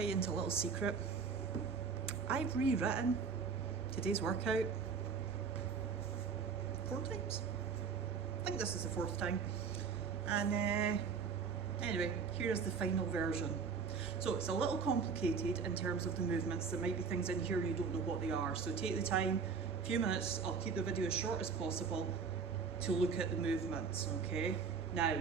let you into a little secret. I've rewritten today's workout 4 times. I think this is the 4th time. And anyway, here's the final version. So it's a little complicated in terms of the movements. There might be things in here you don't know what they are. So take the time, a few minutes, I'll keep the video as short as possible to look at the movements, okay? Now,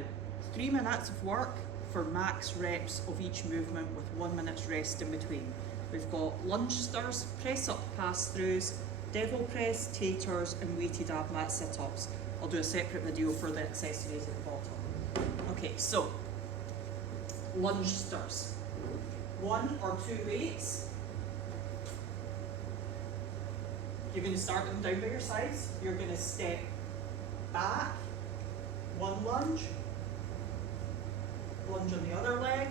3 minutes of work for max reps of each movement with 1 minute's rest in between. We've got lunge stirs, press up pass-throughs, devil press, taters, and weighted ab mat sit-ups. I'll do a separate video for the accessories at the bottom. Okay, so, lunge stirs. 1 or 2 weights. You're going to start them down by your sides. You're going to step back, 1 lunge, lunge on the other leg,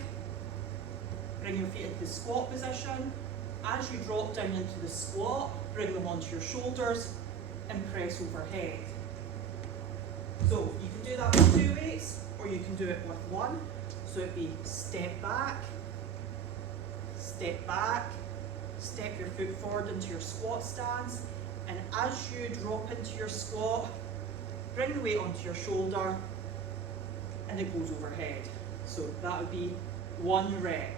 bring your feet into the squat position. As you drop down into the squat, bring them onto your shoulders and press overhead. So you can do that with 2 weights or you can do it with 1. So it'd be step back, step your foot forward into your squat stance, and as you drop into your squat, bring the weight onto your shoulder and it goes overhead. So that would be 1 rep.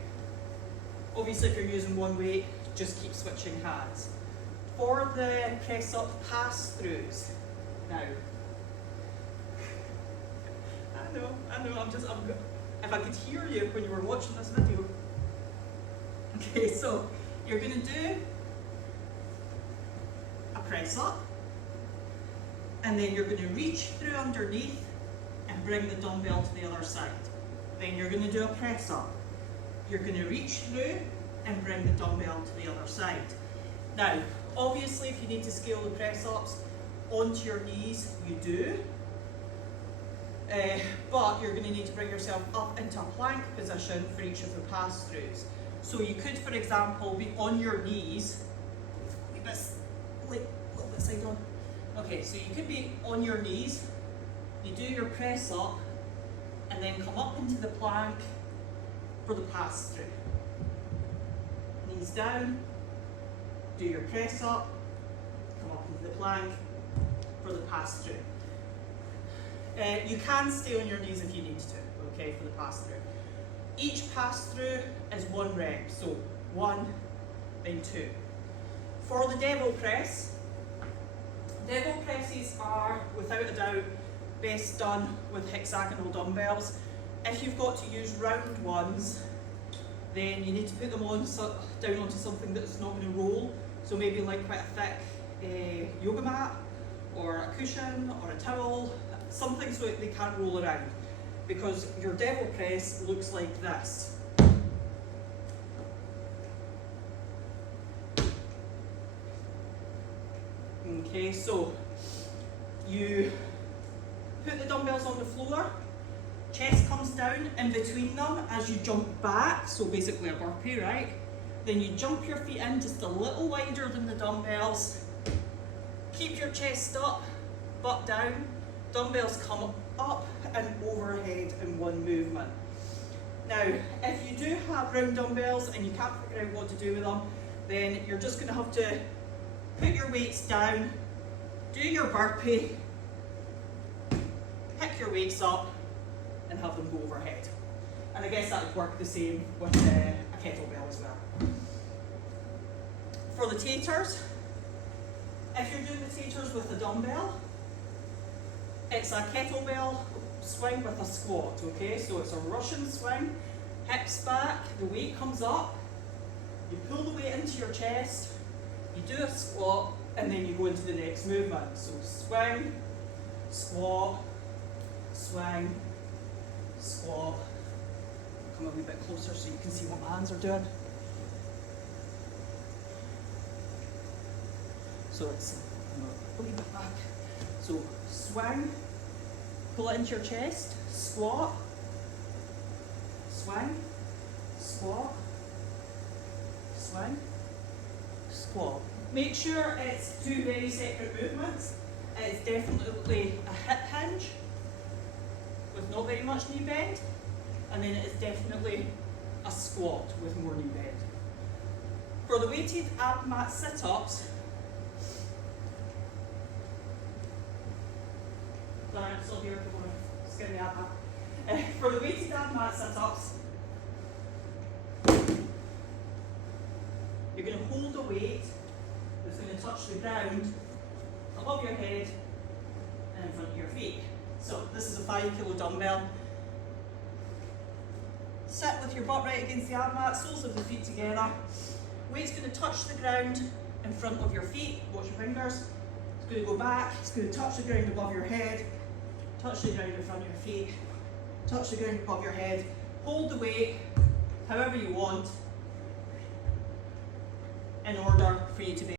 Obviously if you're using 1 weight, just keep switching hands. For the press up pass-throughs, now, I know, if I could hear you when you were watching this video. Okay, so you're going to do a press up, and then you're going to reach through underneath and bring the dumbbell to the other side. Then you're going to do a press up. You're going to reach through and bring the dumbbell to the other side. Now, obviously if you need to scale the press ups onto your knees, you do. But you're going to need to bring yourself up into a plank position for each of the pass-throughs. So you could, for example, be on your knees, like this, like a little bit side on. Okay, so you could be on your knees, you do your press up, and then come up into the plank for the pass-through. Knees down, do your press up, come up into the plank for the pass-through. You can stay on your knees if you need to, okay, for the pass-through. Each pass-through is 1 rep, so 1, then 2. For the devil presses are, without a doubt, best done with hexagonal dumbbells. If you've got to use round ones, then you need to put them on down onto something that's not going to roll, so maybe like quite a thick yoga mat, or a cushion, or a towel, something so they can't roll around, because your devil press looks like this. Okay, so you put the dumbbells on the floor, chest comes down in between them as you jump back, so basically a burpee, right? Then you jump your feet in just a little wider than the dumbbells, keep your chest up, butt down, dumbbells come up and overhead in 1 movement. Now, if you do have round dumbbells and you can't figure out what to do with them, then you're just going to have to put your weights down, do your burpee, pick your weights up, and have them go overhead. And I guess that would work the same with a kettlebell as well. For the taters, if you're doing the taters with a dumbbell, it's a kettlebell swing with a squat, okay? So it's a Russian swing, hips back, the weight comes up, you pull the weight into your chest, you do a squat, and then you go into the next movement. So swing, squat, swing, squat. Come a wee bit closer so you can see what my hands are doing. So it's a wee bit back. So swing, pull it into your chest, squat, swing, squat, swing, squat. Make sure it's 2 very separate movements. It's definitely a hip hinge with not very much knee bend, and then it's definitely a squat with more knee bend. For the weighted ab mat sit-ups, sorry, I'm still here if you want to skin the ab mat. For the weighted ab mat sit-ups, you're going to hold a weight that's going to touch the ground above your head and in front of your feet. So this is a 5 kilo dumbbell. Sit with your butt right against the ab mat, soles of the feet together. Weight's going to touch the ground in front of your feet. Watch your fingers. It's going to go back. It's going to touch the ground above your head. Touch the ground in front of your feet. Touch the ground above your head. Hold the weight however you want in order for you to be